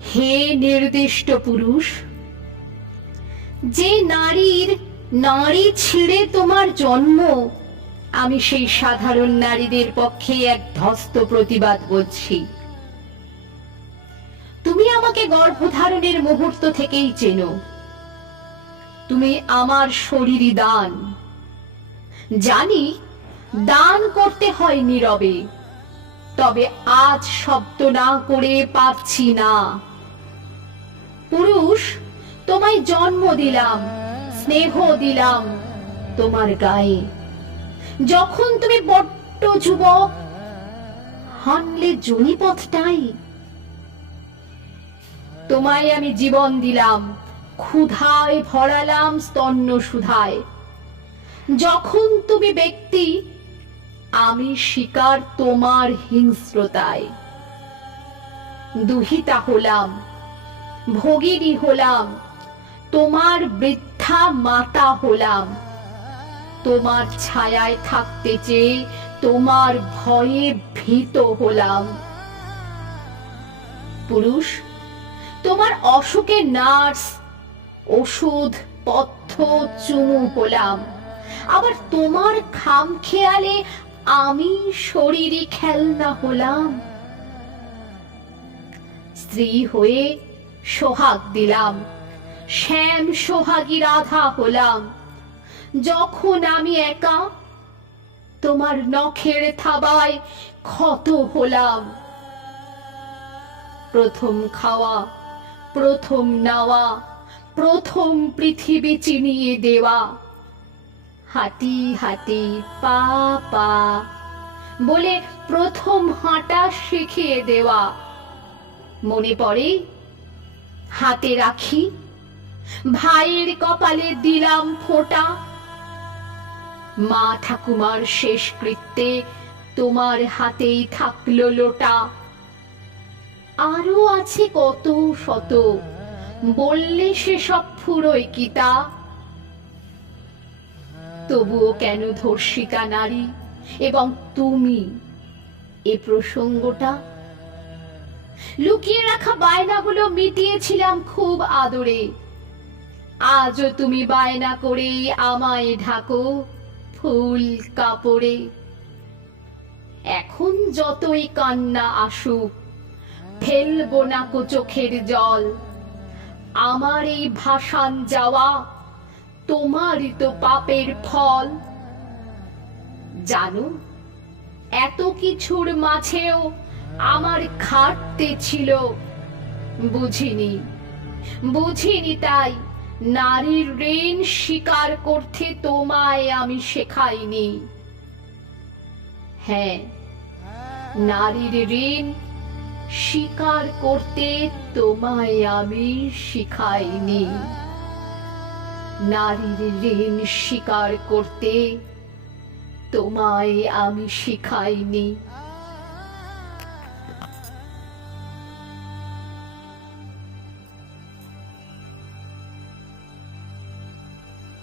হে নির্দিষ্ট পুরুষ, যে নারীর নারী ছিঁড়ে তোমার জন্ম, আমি সেই সাধারণ নারীদের পক্ষে এক ধস্ত প্রতিবাদ করছি। তুমি আমাকে গর্ভধারণের মুহূর্ত থেকেই চেনো। তুমি আমার শরীরই দান। জানি দান করতে হয় নীরবে। তবে আজ শব্দ না করে পারছি না। পুরুষ, তোমায় জন্ম দিলাম, স্নেহ দিলাম তোমার গায়ে। যখন তুমি বড্ড যুবক, হানলে জনিপথটাই তোমায় আমি জীবন দিলাম, ক্ষুধায় ভরালাম স্তন্য সুধায় যখন তুমি ব্যক্তি আমি শিকার তোমার হিংস্রতায়। দুহিতা হলাম, ভগিনী হলাম, তোমার বৃদ্ধা মাতা হলাম। তোমার ছায়ায় থাকতে চেয়ে তোমার ভয়ে ভীত হলাম। পুরুষ, তোমার অসুখের নার্স, ওষুধ, পথ্য, চুমু হলাম। আবার তোমার খাম খেয়ালে আমি শরীরে খেলনা হলাম। স্ত্রী হয়ে সোহাগ দিলাম। শ্যাম, সোহাগী, রাধা হলাম। যখন আমি একা, তোমার নখের থাবায় ক্ষত হলাম। প্রথম খাওয়া, প্রথম নাওয়া, প্রথম পৃথিবী চিনিয়ে দেওয়া। হাঁটি হাতি, পা পা। বলে প্রথম হাঁটা শিখিয়ে দেওয়া। মনে পড়ে? হাতে রাখি। ভাইয়ের কপালে দিলাম ফোঁটা। মা ঠাকুমার শেষ কৃত্যে তোমার হাতেই থাকল লোটা। আরও আছে কত শত, বললে সেসব ফুরোয় কিতা। তবুও কেন ধর্ষিতা নারী? এবং তুমি এ প্রসঙ্গটা? লুকিয়ে রাখা বায়নাগুলো মিটিয়েছিলাম খুব আদরে। আজও তুমি বায়না করে আমায় ঢাকো ফুল কাপড়ে। এখন যতই কান্না আসুক, ফেলব না কো চোখের জল। আমার এই ভাসান যাওয়া তোমারই তো পাপের ফল। জানো, এত কিছুর মাঝেও আমার খাটতে ছিল। বুঝিনি বুঝিনি তাই নারীর ঋণ স্বীকার করতে তোমায় আমি শেখাইনি। হ্যাঁ নারীর ঋণ স্বীকার করতে তোমায় আমি শিখাইনি। নারীর ঋণ স্বীকার করতে তোমায় আমি শিখাইনি।